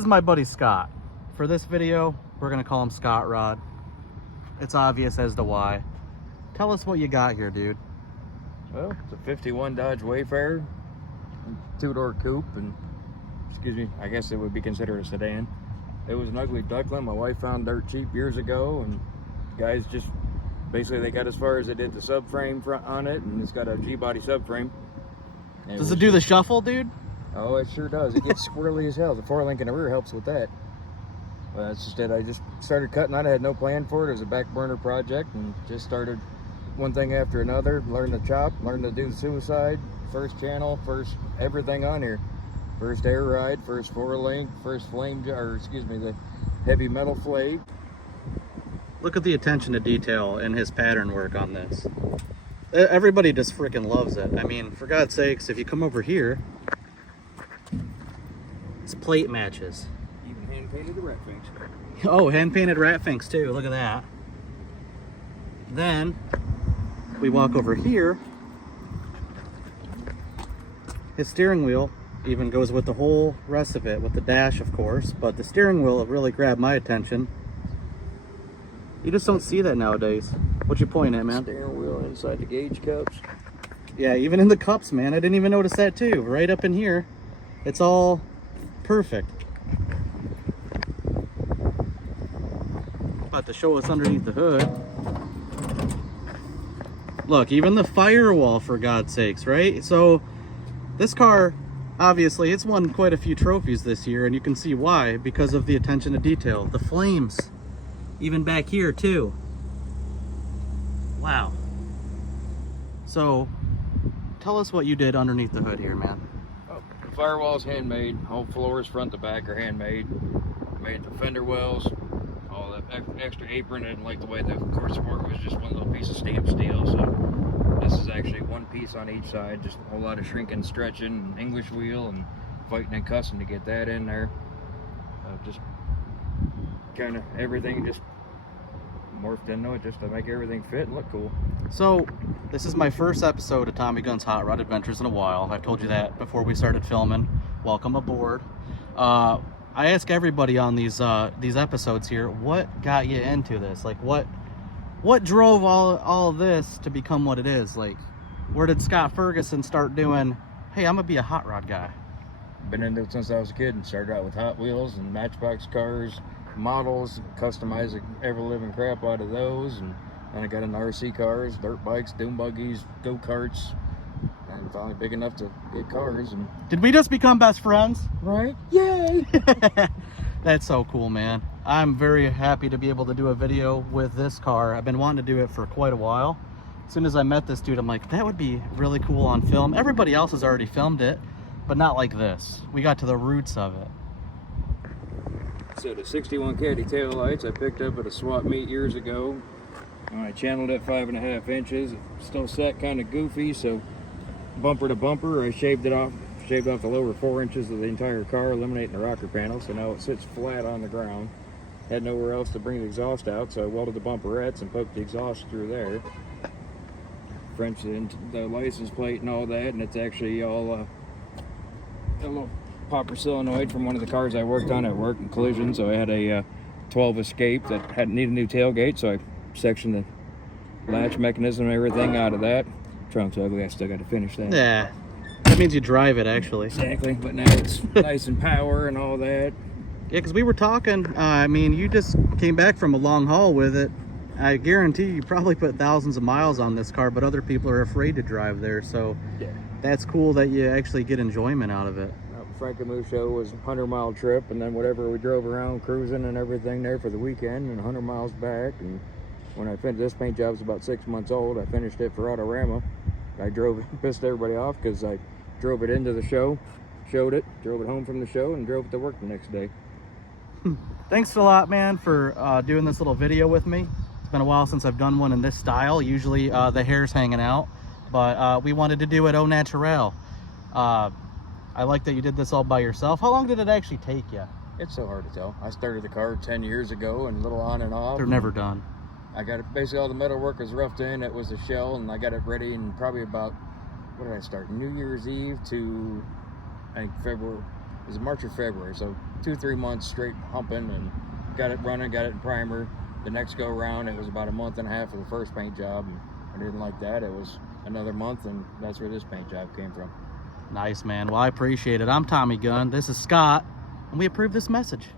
is my buddy Scott. For this video, we're gonna call him Scott Rod. It's obvious as to why. Tell us what you got here, dude. Well, it's a 51 Dodge Wayfarer, two-door coupe, and excuse me, I guess it would be considered a sedan. It was an ugly duckling my wife found dirt cheap years ago, and guys just basically they got as far as they did the subframe front on it, and it's got a G-body subframe. Does it do the shuffle, dude? Oh, it sure does. It gets squirrely as hell. The 4-link in the rear helps with that. Well, that's just it. I just started cutting on it. I had no plan for it. It was a back burner project, and just started one thing after another. Learned to chop, learned to do the suicide, first channel, first everything on here. First air ride, first 4-link, first flame, or excuse me, the heavy metal flake. Look at the attention to detail and his pattern work on this. Everybody just freaking loves it. I mean, for God's sakes, if you come over here, it's plate matches. Even hand-painted the rat finks. Oh, hand-painted rat finks too. Look at that. Then we walk over here. His steering wheel even goes with the whole rest of it, with the dash, of course. But the steering wheel really grabbed my attention. You just don't see that nowadays. What you pointing at, man? Steering wheel inside the gauge cups. Yeah, even in the cups, man. I didn't even notice that too. Right up in here, it's all perfect. About to show us underneath the hood. Look, even the firewall, for God's sakes, right? So this car, obviously, it's won quite a few trophies this year, and you can see why, because of the attention to detail. The flames, even back here too. Wow. So tell us what you did underneath the hood here, man. Oh, the firewall's handmade. All floors, front to back, are handmade. Made the fender wells, all the extra apron. I didn't like the way the core support was just one little piece of stamped steel. So this is actually one piece on each side. Just a whole lot of shrinking, stretching, English wheel, and fighting and cussing to get that in there. Just kind of everything just morphed into it just to make everything fit and look cool. So this is my first episode of Tommy Gunn's Hot Rod Adventures in a while. I told you that before we started filming. Welcome aboard. I ask everybody on these episodes here, what got you into this? Like what drove all this to become what it is? Like, where did Scott Ferguson start doing, hey, I'm gonna be a hot rod guy? Been into it since I was a kid, and started out with Hot Wheels and Matchbox cars, models, customizing ever living crap out of those, and then I got into RC cars, dirt bikes, dune buggies, go-karts, and finally big enough to get cars. And did we just become best friends? Right? Yay! That's so cool, man. I'm very happy to be able to do a video with this car. I've been wanting to do it for quite a while. As soon as I met this dude, I'm like, that would be really cool on film. Everybody else has already filmed it, but not like this. We got to the roots of it. So the 61 caddy taillights I picked up at a swap meet years ago. I channeled it 5.5 inches. It's still set kind of goofy, so bumper to bumper, I shaved off the lower 4 inches of the entire car, eliminating the rocker panel, so now it sits flat on the ground. Had nowhere else to bring the exhaust out, so I welded the bumperettes and poked the exhaust through there. Frenched the license plate and all that, and it's actually all a little popper solenoid from one of the cars I worked on at work in collision. So I had a 12 Escape that needed a new tailgate, so I sectioned the latch mechanism and everything out of that. Trunk's ugly, I still got to finish that. Yeah, that means you drive it, actually. Exactly, but now it's nice and power and all that. Yeah, because we were talking, I mean, you just came back from a long haul with it. I guarantee you probably put thousands of miles on this car, but other people are afraid to drive there, so yeah, that's cool that you actually get enjoyment out of it. Frankenmuth show was a 100-mile trip, and then whatever we drove around cruising and everything there for the weekend, and 100 miles back. And when I finished, this paint job was about 6 months old. I finished it for Autorama. I drove it, pissed everybody off because I drove it into the show, showed it, drove it home from the show, and drove it to work the next day. Thanks a lot, man, for doing this little video with me. It's been a while since I've done one in this style. Usually the hair's hanging out, but we wanted to do it au naturel. I like that you did this all by yourself. How long did it actually take you? It's so hard to tell. I started the car 10 years ago and a little on and off. They're never done. I got it, basically all the metal work was roughed in. It was a shell, and I got it ready in probably about, what did I start? New Year's Eve to, I think, February, it was March or February, so 2-3 months straight humping, and got it running, got it in primer. The next go around, it was about a month and a half for the first paint job, and I didn't like that. It was another month, and that's where this paint job came from. Nice, man. Well, I appreciate it. I'm Tommy Gunn. This is Scott, and we approve this message.